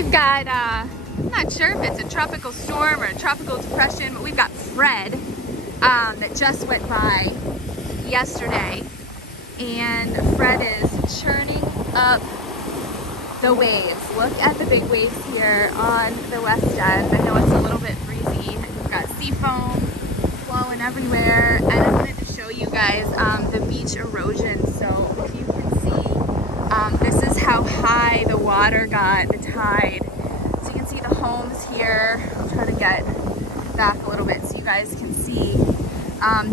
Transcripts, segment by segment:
we've got, I'm not sure if it's a tropical storm or a tropical depression, but we've got Fred that just went by yesterday. And Fred is churning up the waves. Look at the big waves here on the west end. I know it's a little bit breezy. We've got sea foam flowing everywhere. And I wanted to show you guys the beach erosion. So if you can see, this is how high the water got, the tide. So you can see the homes here. I'll try to get back a little bit so you guys can see.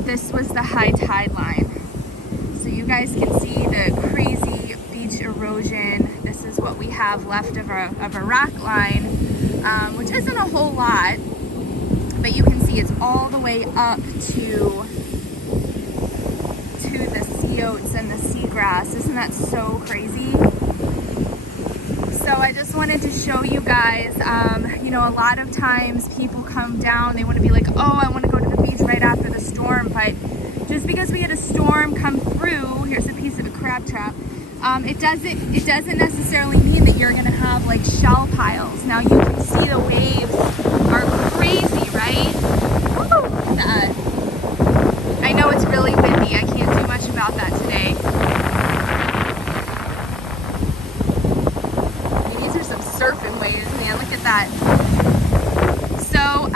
This was the high tide line. So you guys can see the crazy beach erosion. This is what we have left of a rock line, which isn't a whole lot, but you can see it's all the way up to the sea oats and the seagrass. Isn't that so crazy? So I just wanted to show you guys, you know, a lot of times people come down, they want to be like, oh, I want to go to the beach right after the storm, but just because we had a storm come through, here's a piece of a crab trap, it doesn't necessarily mean that you're going to have like shell piles. Now you can see the waves are crazy, right? Woo, look at that. I know it's really windy. I can't do much about that today. These are some surfing waves, man. Look at that. So,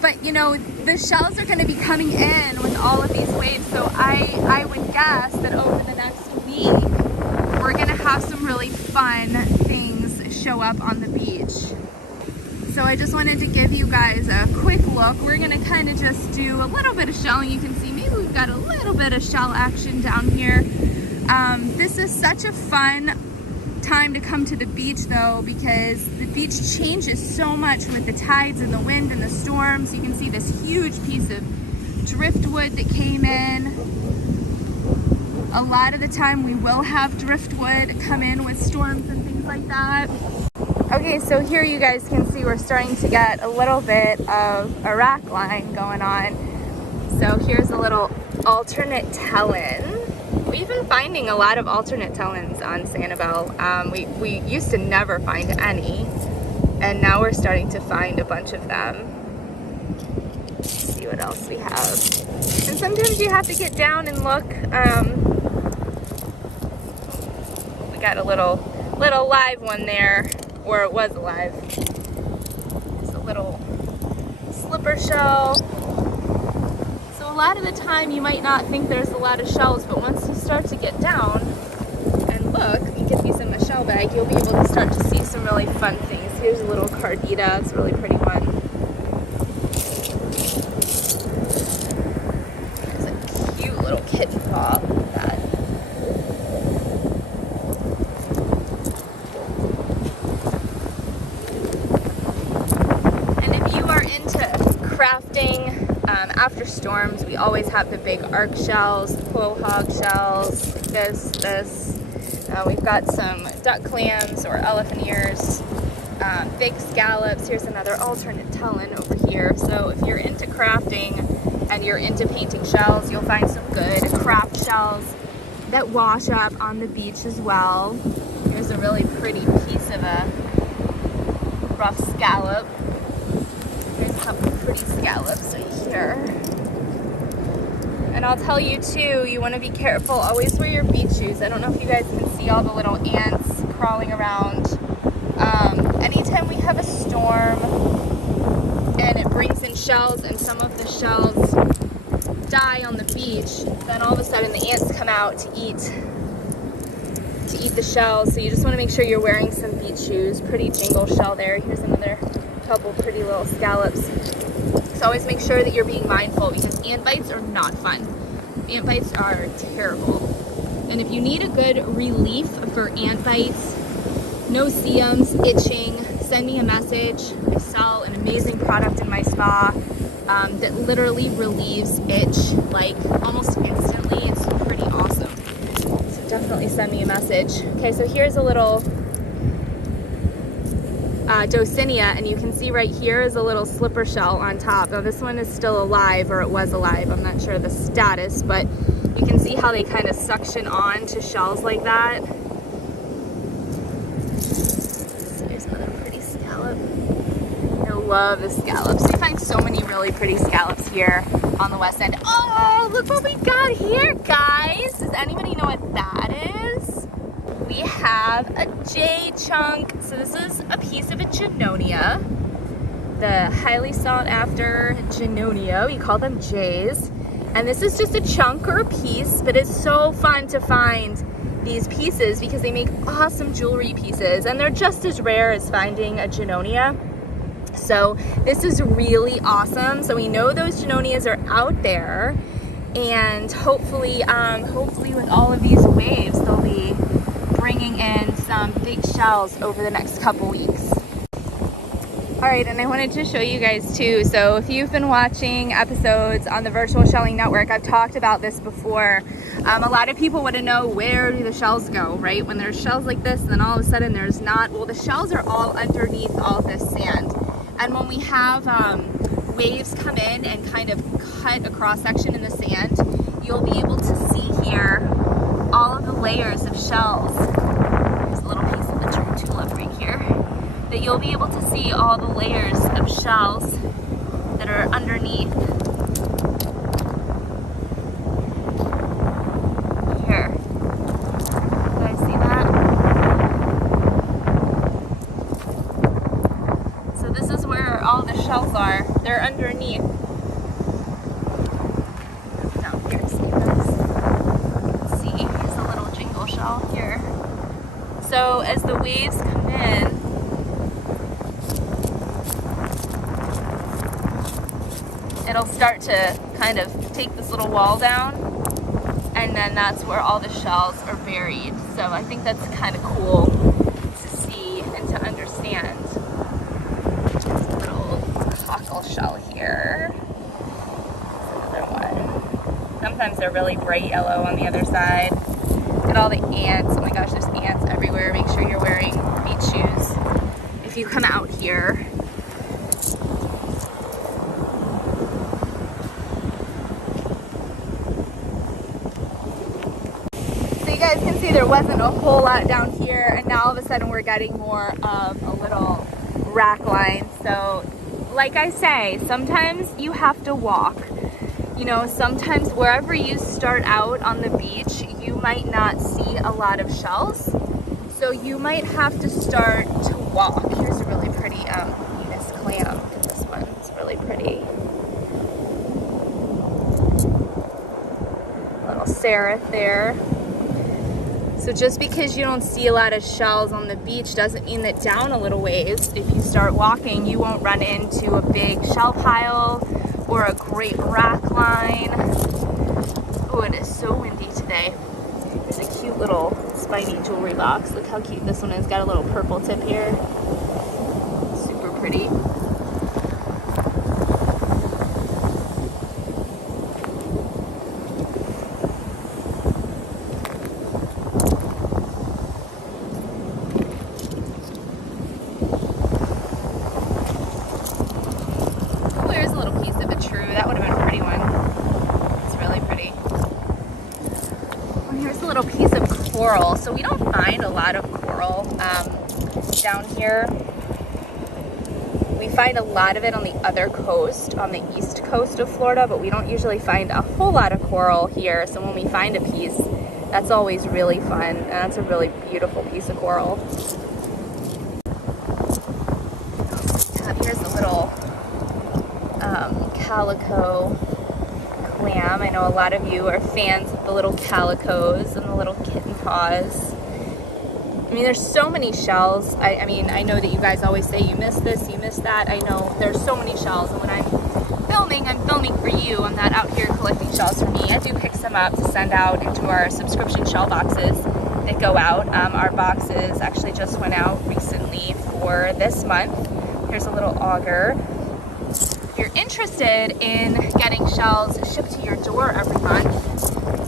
but you know, the shells are going to be coming in with all of these waves. So I would guess that over the next week, we're going to have some really fun things show up on the beach. So I just wanted to give you guys a quick look. We're going to kind of just do a little bit of shelling. You can see maybe we've got a little bit of shell action down here. This is such a fun time to come to the beach though, because the beach changes so much with the tides and the wind and the storms. You can see this huge piece of driftwood that came in. A lot of the time we will have driftwood come in with storms and things like that. Okay, so here you guys can see we're starting to get a little bit of a rock line going on. So here's a little alternate tellin. We've been finding a lot of alternate tellins on Sanibel. We used to never find any, and now we're starting to find a bunch of them. Let's see what else we have. And sometimes you have to get down and look. We got a little live one there, or it was alive. It's a little slipper shell. So a lot of the time you might not think there's a lot of shells, but once you start to get down and look, you get these in the shell bag, you'll be able to start to see some really fun things. Here's a little cardita, it's a really pretty one. There's a cute little kitten paw. Look at that. And if you are into crafting, after storms, we always have the big arc shells, the quahog shells, this. We've got some duck clams or elephant ears, big scallops. Here's another alternate tellin over here. So if you're into crafting and you're into painting shells, you'll find some good craft shells that wash up on the beach as well. Here's a really pretty piece of a rough scallop. There's a couple of pretty scallops right here. And I'll tell you too, you want to be careful. Always wear your beach shoes. I don't know if you guys can see all the little ants crawling around. Anytime we have a storm and it brings in shells and some of the shells die on the beach, then all of a sudden the ants come out to eat the shells. So you just want to make sure you're wearing some beach shoes. Pretty jingle shell there. Here's another couple pretty little scallops. So always make sure that you're being mindful, because ant bites are not fun. Ant bites are terrible. And if you need a good relief for ant bites, no-see-ums, itching, send me a message. I sell an amazing product in my spa that literally relieves itch like almost instantly. It's pretty awesome. So definitely send me a message. Okay, so here's a little Dosinia, and you can see right here is a little slipper shell on top. Now this one is still alive, or it was alive. I'm not sure the status, but you can see how they kind of suction on to shells like that. There's another pretty love the scallops. We find so many really pretty scallops here on the west end. Oh, look what we got here, guys. Does anybody know what that is? We have a J chunk. So this is a piece of a Junonia, the highly sought after Junonia. We call them J's. And this is just a chunk or a piece, but it's so fun to find these pieces because they make awesome jewelry pieces, and they're just as rare as finding a Junonia. So this is really awesome. So we know those Junonias are out there, and hopefully with all of these waves, they'll be bringing in some big shells over the next couple weeks. All right, and I wanted to show you guys too. So if you've been watching episodes on the Virtual Shelling Network, I've talked about this before. A lot of people want to know, where do the shells go, right? When there's shells like this, and then all of a sudden there's not. Well, the shells are all underneath all of this sand. And when we have waves come in and kind of cut a cross section in the sand, you'll be able to see here all of the layers of shells. There's a little piece of the true tulip right here. That you'll be able to see all the layers of shells that are underneath. Here. You guys see that? So this is where all the shells are. They're underneath. Down here, see this? You can see, here's a little jingle shell here. So as the waves come in, it'll start to kind of take this little wall down, and then that's where all the shells are buried. So I think that's kind of cool to see and to understand. There's a little cockle shell here. Another one. Sometimes they're really bright yellow on the other side. Look at all the ants. Oh my gosh, there's ants everywhere. Make sure you're wearing beach shoes if you come out here. You guys can see there wasn't a whole lot down here, and now all of a sudden we're getting more of a little rack line. So like I say, sometimes you have to walk. You know, sometimes wherever you start out on the beach, you might not see a lot of shells. So you might have to start to walk. Here's a really pretty Venus clam. Look at this one, it's really pretty. Little seraph there. So just because you don't see a lot of shells on the beach doesn't mean that down a little ways, if you start walking, you won't run into a big shell pile or a great rack line. Oh, it is so windy today. There's a cute little spiny jewelry box. Look how cute this one is. Got a little purple tip here. Super pretty. Little piece of coral. So we don't find a lot of coral down here. We find a lot of it on the other coast, on the east coast of Florida, but we don't usually find a whole lot of coral here. So when we find a piece, that's always really fun, and that's a really beautiful piece of coral. Here's a little calico clam. I know a lot of you are fans of the little calicos and the little kitten paws. I mean, there's so many shells. I mean, I know that you guys always say you miss this, you miss that. I know there's so many shells, and when I'm filming for you. I'm not out here collecting shells for me. I do pick some up to send out into our subscription shell boxes that go out. Our boxes actually just went out recently for this month. Here's a little auger. If you're interested in getting shells shipped to your door every month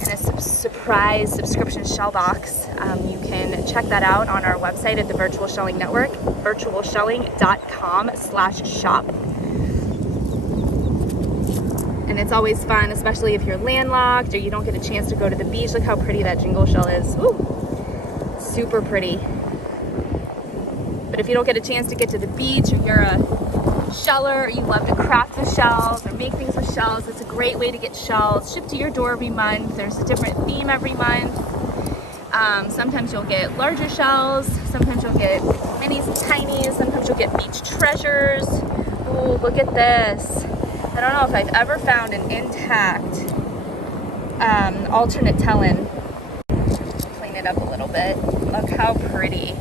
in a surprise subscription shell box, you can check that out on our website at the Virtual Shelling Network, virtualshelling.com/shop. And it's always fun, especially if you're landlocked or you don't get a chance to go to the beach. Look how pretty that jingle shell is. Woo! Super pretty. But if you don't get a chance to get to the beach, or you're a sheller, or you love to craft with shells or make things with shells, it's a great way to get shells shipped to your door every month. There's a different theme every month. Sometimes you'll get larger shells, sometimes you'll get minis and tinies, sometimes you'll get beach treasures. Ooh, look at this. I don't know if I've ever found an intact alternate tellin. Clean it up a little bit. Look how pretty.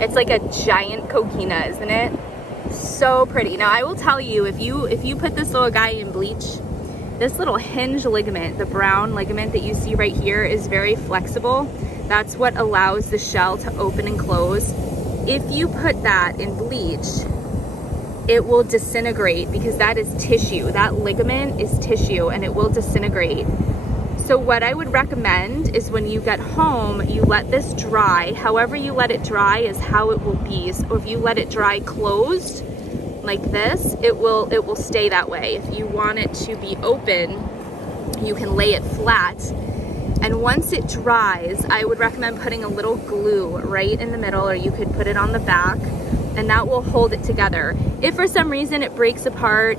It's like a giant coquina, isn't it? So pretty. Now I will tell you, if you put this little guy in bleach, this little hinge ligament, the brown ligament that you see right here, is very flexible. That's what allows the shell to open and close. If you put that in bleach, it will disintegrate because that is tissue. That ligament is tissue and it will disintegrate. So what I would recommend is when you get home, you let this dry. However you let it dry is how it will be. So if you let it dry closed like this, it will stay that way. If you want it to be open, you can lay it flat. And once it dries, I would recommend putting a little glue right in the middle, or you could put it on the back, and that will hold it together. If for some reason it breaks apart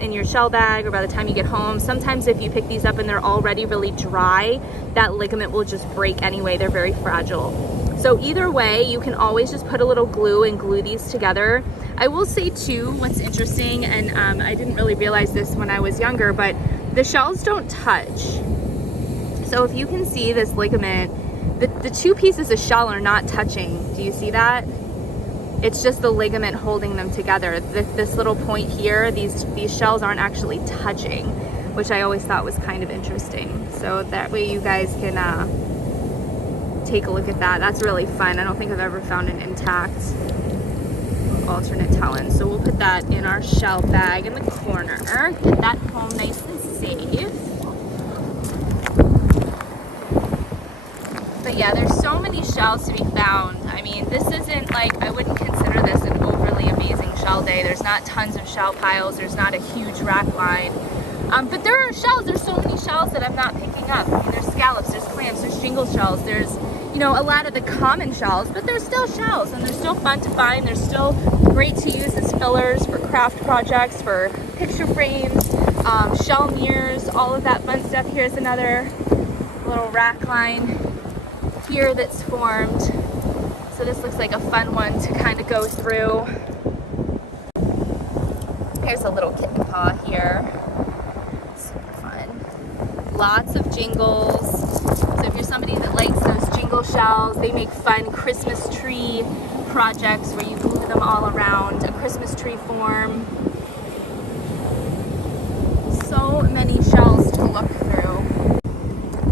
in your shell bag or by the time you get home, sometimes if you pick these up and they're already really dry, that ligament will just break anyway. They're very fragile. So either way, you can always just put a little glue and glue these together. I will say too, what's interesting, and I didn't really realize this when I was younger, but the shells don't touch. So if you can see this ligament, the two pieces of shell are not touching. Do you see that? It's just the ligament holding them together. This little point here, these shells aren't actually touching, which I always thought was kind of interesting. So that way you guys can take a look at that. That's really fun. I don't think I've ever found an intact alternate talon. So we'll put that in our shell bag in the corner. Get that home nice and safe. But yeah, there's so many shells to be found. I mean, this isn't like, I wouldn't consider this an overly amazing shell day. There's not tons of shell piles. There's not a huge rack line. But there are shells. There's so many shells that I'm not picking up. I mean, there's scallops, there's clams, there's jingle shells, there's, you know, a lot of the common shells, but there's still shells and they're still fun to find. They're still great to use as fillers for craft projects, for picture frames, shell mirrors, all of that fun stuff. Here's another little rack line here that's formed. So this looks like a fun one to kind of go through. Here's a little kitten paw here. Super fun. Lots of jingles. So if you're somebody that likes those jingle shells, they make fun Christmas tree projects where you move them all around a Christmas tree form. So many shells to look through.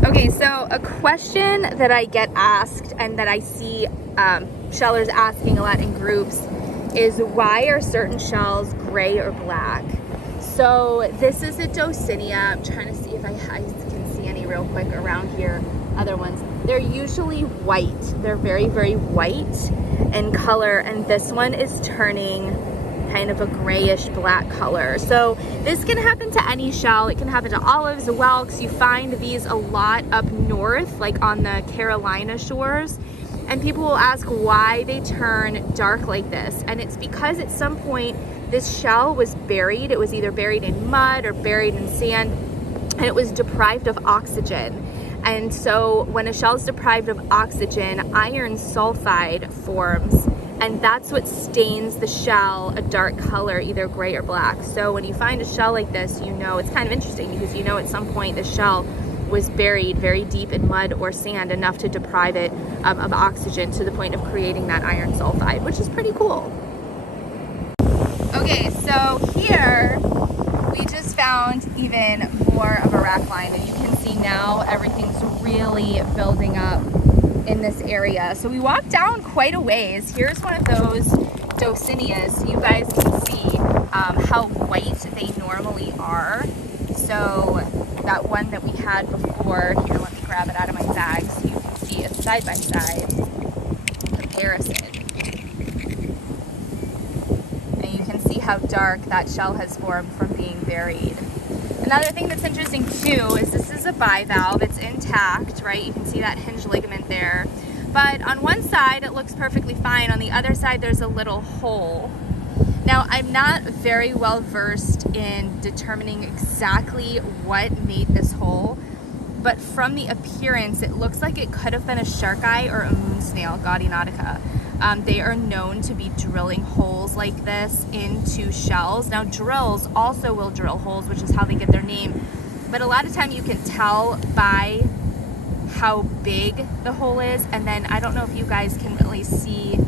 Okay, so a question that I get asked and that I see shellers asking a lot in groups is, why are certain shells gray or black? So this is a Docinia. I'm trying to see if I can see any real quick around here. Other ones, they're usually white. They're very, very white in color, and this one is turning kind of a grayish black color. So this can happen to any shell. It can happen to olives, whelks. You find these a lot up north, like on the Carolina shores. And people will ask why they turn dark like this. And it's because at some point this shell was buried. It was either buried in mud or buried in sand, and it was deprived of oxygen. And so when a shell is deprived of oxygen, iron sulfide forms, and that's what stains the shell a dark color, either gray or black. So when you find a shell like this, you know, it's kind of interesting because you know at some point the shell was buried very deep in mud or sand, enough to deprive it of oxygen to the point of creating that iron sulfide, which is pretty cool. Okay, so here we just found even more of a rack line, and you can see now everything's really building up in this area. So we walked down quite a ways. Here's one of those Docinias, so you guys can see how white they normally are. So that one that we had before, here, let me grab it out of my bag so you can see a side-by-side comparison. And you can see how dark that shell has formed from being buried. Another thing that's interesting too is this is a bivalve. It's intact, right? You can see that hinge ligament there. But on one side it looks perfectly fine. On the other side there's a little hole. Now, I'm not very well versed in determining exactly what made this hole, but from the appearance, it looks like it could have been a shark eye or a moon snail, Gaudinautica. They are known to be drilling holes like this into shells. Now, drills also will drill holes, which is how they get their name, but a lot of time you can tell by how big the hole is, and then I don't know if you guys can really see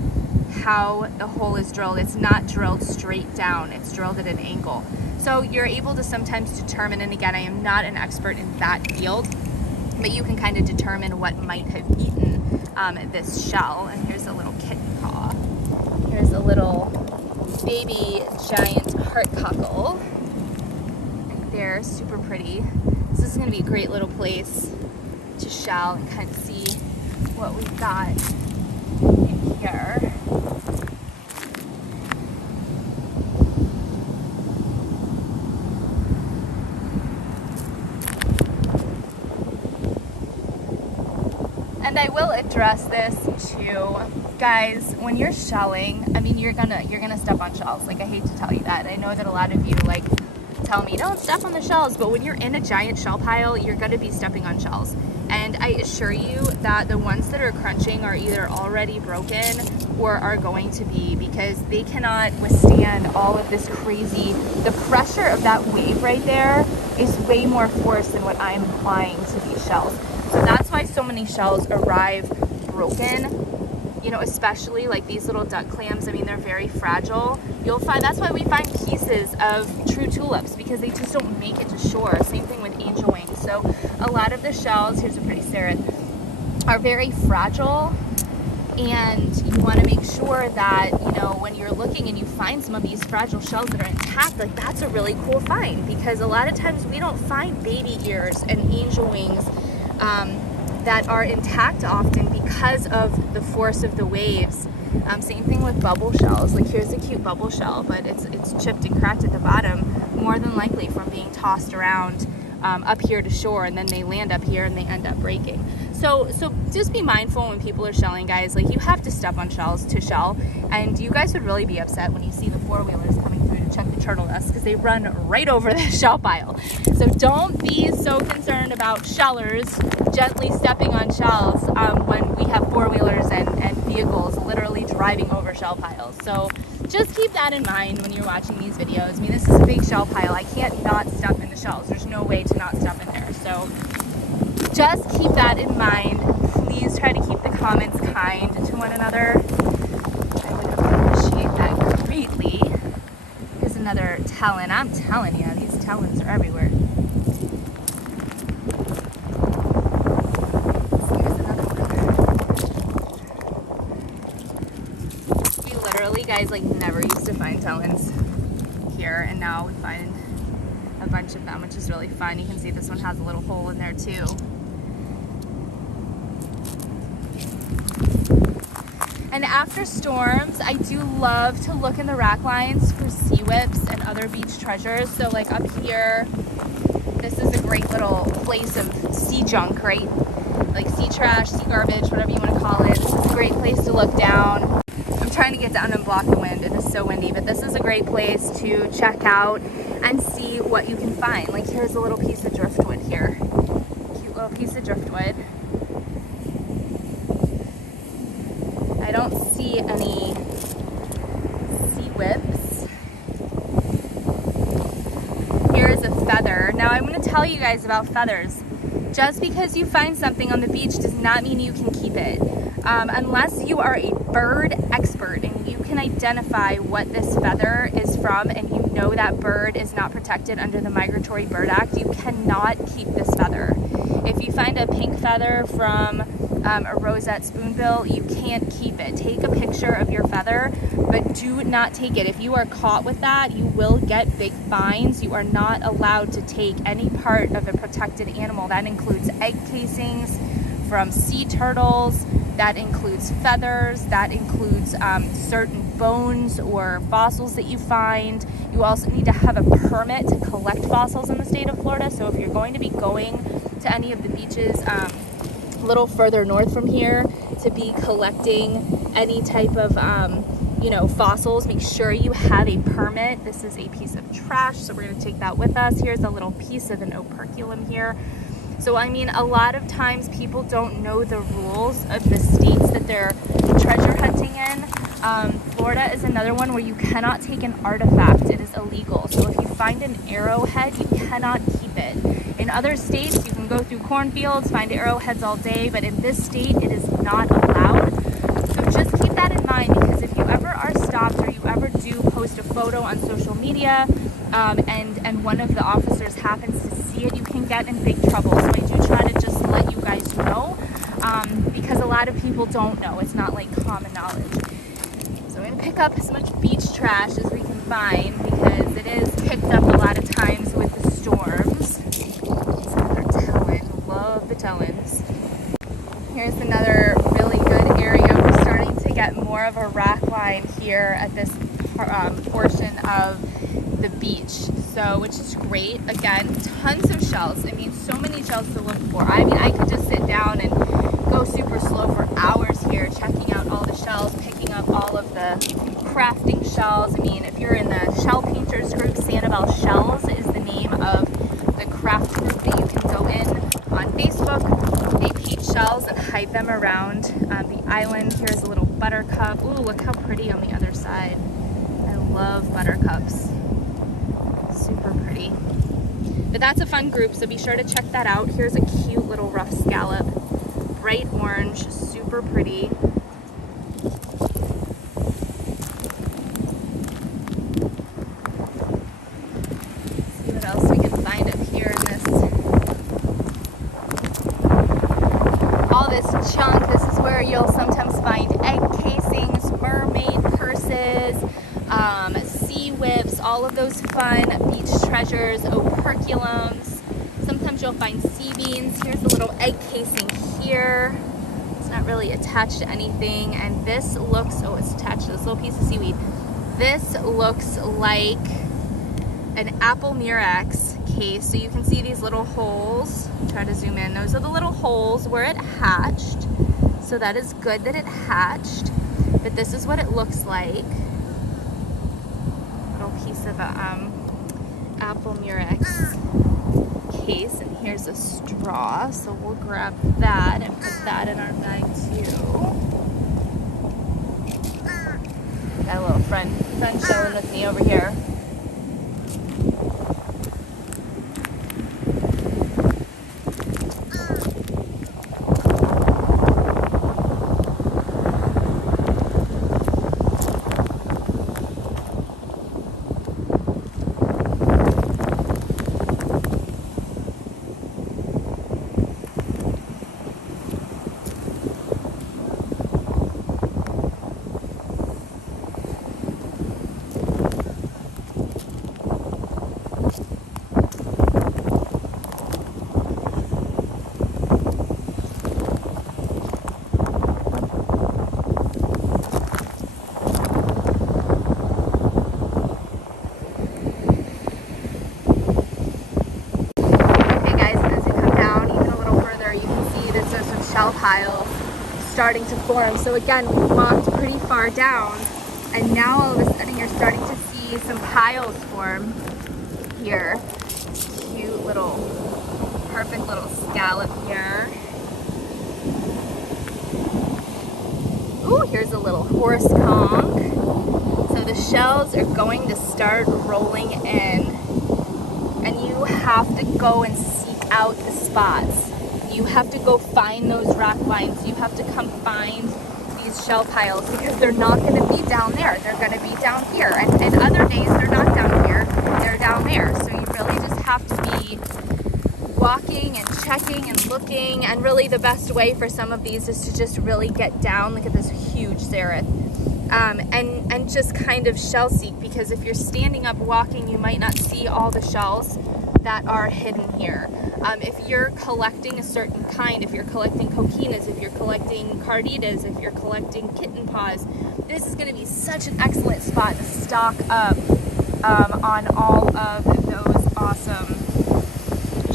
how the hole is drilled. It's not drilled straight down, it's drilled at an angle. So you're able to sometimes determine, and again, I am not an expert in that field, but you can kind of determine what might have eaten this shell. And here's a little kitten paw. Here's a little baby giant heart cockle. Right there, super pretty. So this is gonna be a great little place to shell and kind of see what we've got in here. And I will address this too, guys. When you're shelling, I mean, you're gonna step on shells. Like, I hate to tell you that. I know that a lot of you like tell me don't step on the shells, but when you're in a giant shell pile, you're gonna be stepping on shells. And I assure you that the ones that are crunching are either already broken or are going to be, because they cannot withstand all of this crazy, the pressure of that wave right there is way more force than what I'm applying to these shells. So that's why so many shells arrive broken, you know, especially like these little duck clams. I mean, they're very fragile. You'll find, that's why we find pieces of true tulips, because they just don't make it to shore. Same thing with angel wings. So a lot of the shells, here's a pretty cerat, are very fragile, and you want to make sure that, you know, when you're looking and you find some of these fragile shells that are intact, like that's a really cool find, because a lot of times we don't find baby ears and angel wings that are intact often because of the force of the waves. Same thing with bubble shells. Like, here's a cute bubble shell, but it's chipped and cracked at the bottom, more than likely from being tossed around up here to shore, and then they land up here and they end up breaking. So just be mindful when people are shelling, guys. Like, you have to step on shells to shell, and you guys would really be upset when you see the four-wheelers coming through to check the turtle nest, because they run right over the shell pile. So don't be so concerned about shellers gently stepping on shells when we have four-wheelers and vehicles literally driving over shell piles. So just keep that in mind when you're watching these videos. I mean, this is a big shell pile. I can't not step in the shells. There's no way to not step in there. So just keep that in mind. Please try to keep the comments kind to one another. I would appreciate that greatly. Here's another talon. I'm telling you, these talons are everywhere. Here's another one. We literally, guys, like never used to find talons here, and now we find a bunch of them, which is really fun. You can see this one has a little hole in there too. And after storms, I do love to look in the rack lines for sea whips and other beach treasures. So like up here, this is a great little place of sea junk, right? Like sea trash, sea garbage, whatever you want to call it. This is a great place to look down. I'm trying to get down and block the wind. It is so windy, but this is a great place to check out and see what you can find. Like, here's a little piece of driftwood here. Cute little piece of driftwood. I don't see any sea whips. Here is a feather. Now I'm going to tell you guys about feathers. Just because you find something on the beach does not mean you can keep it. Unless you are a bird expert and you can identify what this feather is from, and you know that bird is not protected under the Migratory Bird Act, you cannot keep this feather. If you find a pink feather from a rosette spoonbill, you can't keep it. Take a picture of your feather, but do not take it. If you are caught with that, you will get big fines. You are not allowed to take any part of a protected animal. That includes egg casings from sea turtles, that includes feathers, that includes certain bones or fossils that you find. You also need to have a permit to collect fossils in the state of Florida. So if you're going to be going to any of the beaches a little further north from here to be collecting any type of you know, fossils, make sure you have a permit. This is a piece of trash, so we're going to take that with us. Here's a little piece of an operculum here. So I mean, a lot of times people don't know the rules of the states that they're treasure hunting in. Florida is another one where you cannot take an artifact. It is illegal. So if you find an arrowhead, you cannot keep it. In other states, you can go through cornfields, find arrowheads all day, but in this state, it is not allowed. So just keep that in mind, because if you ever are stopped or you ever do post a photo on social media, and one of the officers happens to see it, you can get in big trouble. So I do try to just let you guys know, because a lot of people don't know. It's not like common knowledge. So we're gonna pick up as much beach trash as we can find, because it is picked up a lot of times with the storms. Here's another talon. Love the talons. Here's another really good area. We're starting to get more of a rack line here at this portion of the beach, so which is great. Again, tons of shells. I mean, so many shells to look for. I mean, I could just sit down and go super slow for hours here, checking out all the shells, picking up all of the crafting shells. I mean, if you're in the shell painters group, Sanibel Shells is the name of the craft group that you can go in on Facebook. They paint shells and hide them around the island. Here's a little buttercup. Ooh, look how pretty on the other side. I love buttercups. Super pretty. But that's a fun group, so be sure to check that out. Here's a cute little rough scallop. Bright orange, super pretty. See what else we can find up here in this. All this junk. This is where you'll sometimes find egg casings, mermaid purses, sea whips, all of those fun beach treasures, operculums. Sometimes you'll find sea beans. Here's a little egg casing here. It's not really attached to anything, and this looks, oh, it's attached to this little piece of seaweed. This looks like an apple murex case. So you can see these little holes. Try to zoom in. Those are the little holes where it hatched. So that is good that it hatched. But this is what it looks like. Little piece of a apple murex case, and here's a straw, so we'll grab that and put that in our bag too. Got a little friend chilling with me over here. Shell piles starting to form. So again, we walked pretty far down, and now all of a sudden you're starting to see some piles form here. Cute little, perfect little scallop here. Ooh, here's a little horse conch. So the shells are going to start rolling in, and you have to go and seek out the spots. You have to go find those rock lines. You have to come find these shell piles, because they're not going to be down there. They're going to be down here. And other days they're not down here. They're down there. So you really just have to be walking and checking and looking. And really the best way for some of these is to just really get down. Look at this huge Xerith. And just kind of shell seek, because if you're standing up walking, you might not see all the shells that are hidden here. If you're collecting a certain kind, if you're collecting coquinas, if you're collecting carditas, if you're collecting kitten paws, this is going to be such an excellent spot to stock up on all of those awesome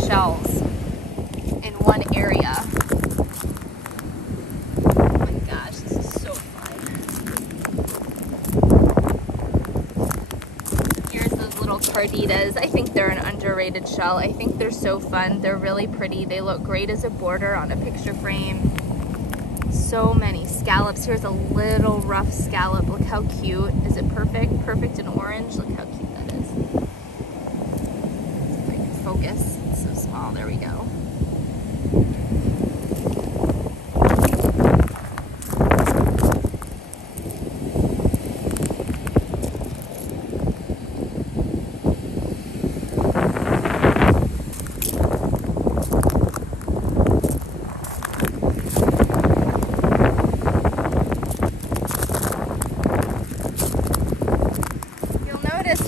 shells in one area. Oh my gosh, this is so fun. Bonitas. I think they're an underrated shell. I think they're so fun. They're really pretty. They look great as a border on a picture frame. So many scallops. Here's a little rough scallop. Look how cute. Is it perfect? Perfect in orange. Look how cute that is. If I can focus. It's so small. There we go.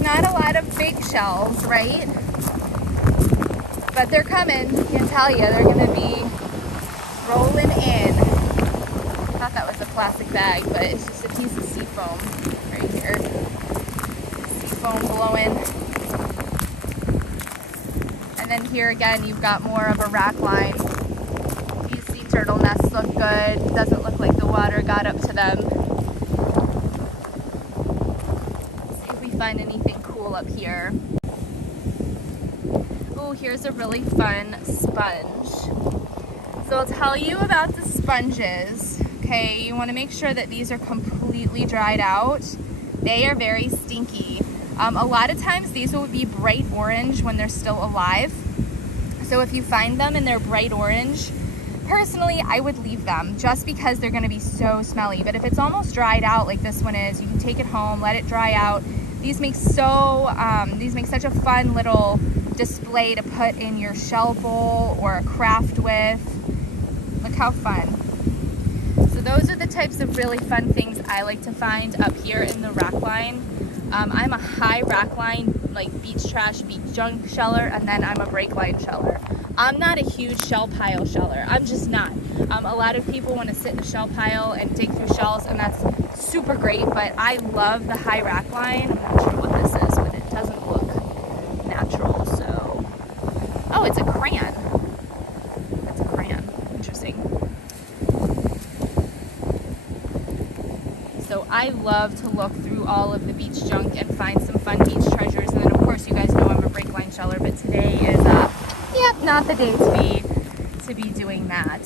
Not a lot of big shells, right? But they're coming. I can tell you, they're going to be rolling in. I thought that was a plastic bag, but it's just a piece of sea foam right here. Sea foam blowing. And then here again, you've got more of a rack line. These sea turtle nests look good. Doesn't look like the water got up to them. Find anything cool up here. Oh, here's a really fun sponge. So I'll tell you about the sponges. Okay, you want to make sure that these are completely dried out. They are very stinky. A lot of times these will be bright orange when they're still alive. So if you find them and they're bright orange, personally, I would leave them just because they're going to be so smelly. But if it's almost dried out like this one is, you can take it home, let it dry out. These make such a fun little display to put in your shell bowl or a craft with. Look how fun. So those are the types of really fun things I like to find up here in the rack line. I'm a high rack line, like beach trash, beach junk sheller, and then I'm a break line sheller. I'm not a huge shell pile sheller. I'm just not. A lot of people want to sit in the shell pile and dig through shells, and that's super great, but I love the high rack line. I'm not sure what this is, but it doesn't look natural, so. Oh, it's a crayon. That's a crayon. Interesting. So I love to look through all of the beach junk and find some fun beach treasures, and then of course you guys know I'm a break line sheller, but today is, not the day to be doing that.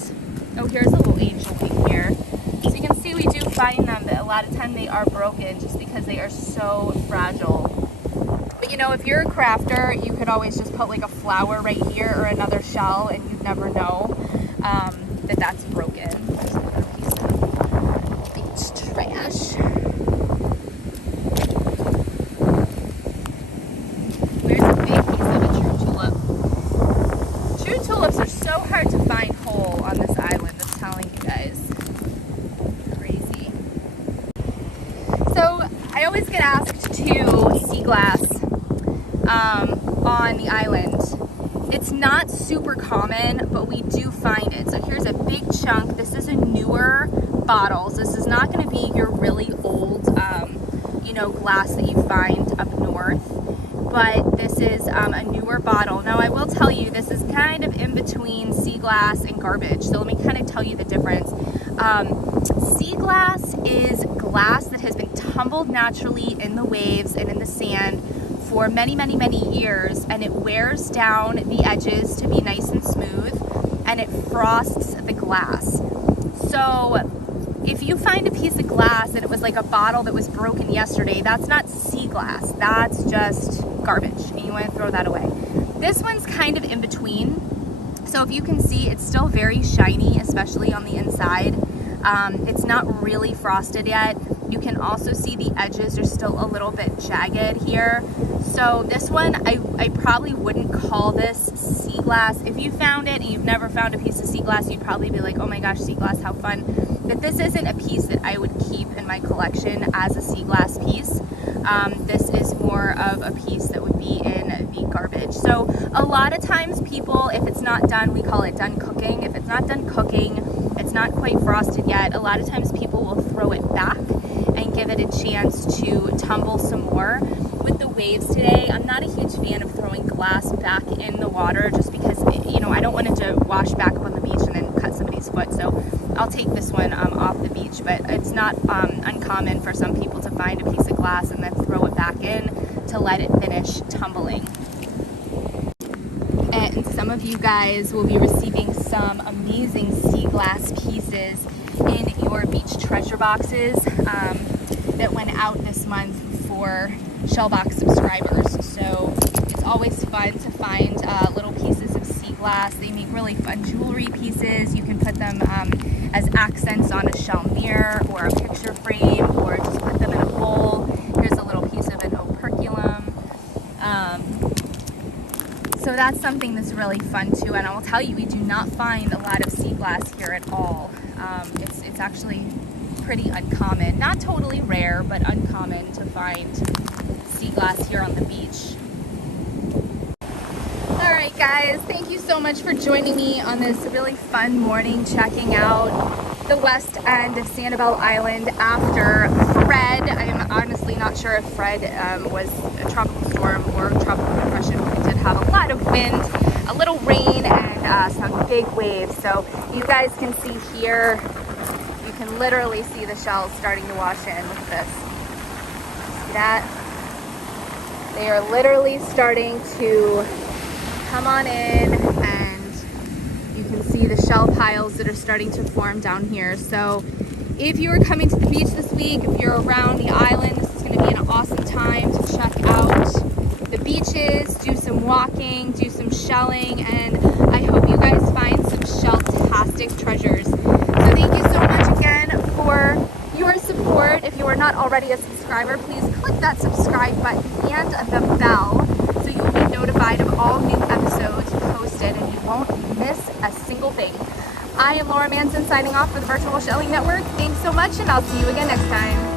Oh, here's a little angel wing here. So you can see we do find them, but a lot of time they are broken just because they are so fragile. But you know, if you're a crafter, you could always just put like a flower right here or another shell, and you'd never know that that's broken. There's another piece of beach trash. Where's a big piece of a true tulip? True tulips are so hard to find whole on this island, I'm telling you guys. Crazy. So I always get asked to sea glass on the island. It's not super common, but we do find it. So here's a big chunk. This is a newer bottle. So this is not going to be your really old, glass that you find up north. But this is a newer bottle. Now I will tell you, this is kind of in between sea glass and garbage. So let me kind of tell you the difference. Sea glass is glass that has been tumbled naturally in the waves and in the sand for many, many, many years, and it wears down the edges to be nice and smooth, and it frosts the glass. So if you find a piece of glass and it was like a bottle that was broken yesterday, that's not sea glass, that's just garbage, and you want to throw that away. This one's kind of in between. So if you can see, it's still very shiny, especially on the inside. It's not really frosted yet. You can also see the edges are still a little bit jagged here. So this one, I probably wouldn't call this sea glass. If you found it and you've never found a piece of sea glass, you'd probably be like, oh my gosh, sea glass, how fun. But this isn't a piece that I would keep in my collection as a sea glass piece. This is more of a piece that would be in the garbage. So a lot of times people, if it's not done, we call it done cooking. If it's not done cooking, it's not quite frosted yet, a lot of times people will throw it back and give it a chance to tumble some more. With the waves today, I'm not a huge fan of throwing glass back in the water just because, I don't want it to wash back up on the beach and then cut somebody's foot. So I'll take this one off the beach, but it's not uncommon for some people to find a piece of glass and then throw it back in to let it finish tumbling. you guys will be receiving some amazing sea glass pieces in your beach treasure boxes that went out this month for Shellbox subscribers. So it's always fun to find little pieces of sea glass. They make really fun jewelry pieces. You can put them as accents on a shell mirror or a picture frame, or just put them in a bowl. Here's a little piece of an operculum. So that's something that's really fun too, and I will tell you, we do not find a lot of sea glass here at all. It's actually pretty uncommon. Not totally rare, but uncommon to find sea glass here on the beach. Alright guys, thank you so much for joining me on this really fun morning checking out the west end of Sanibel Island after Fred. I'm honestly not sure if Fred was a tropical storm or tropical depression. We did have a lot of wind, a little rain, and some big waves. So you guys can see here, you can literally see the shells starting to wash in. Look at this. See that? They are literally starting to come on in, and you can see the shell piles that are starting to form down here. So if you are coming to the beach this week, if you're around the island, this is going to be an awesome time to check out the beaches, do some walking, do some shelling, and I hope you guys find some shell-tastic treasures. So thank you so much again for your support. If you are not already a subscriber, please click that subscribe button and the bell so you will be notified of all new episodes posted and you won't miss a single thing. I am Laura Manson signing off for the Virtual Shelling Network. Thanks so much, and I'll see you again next time.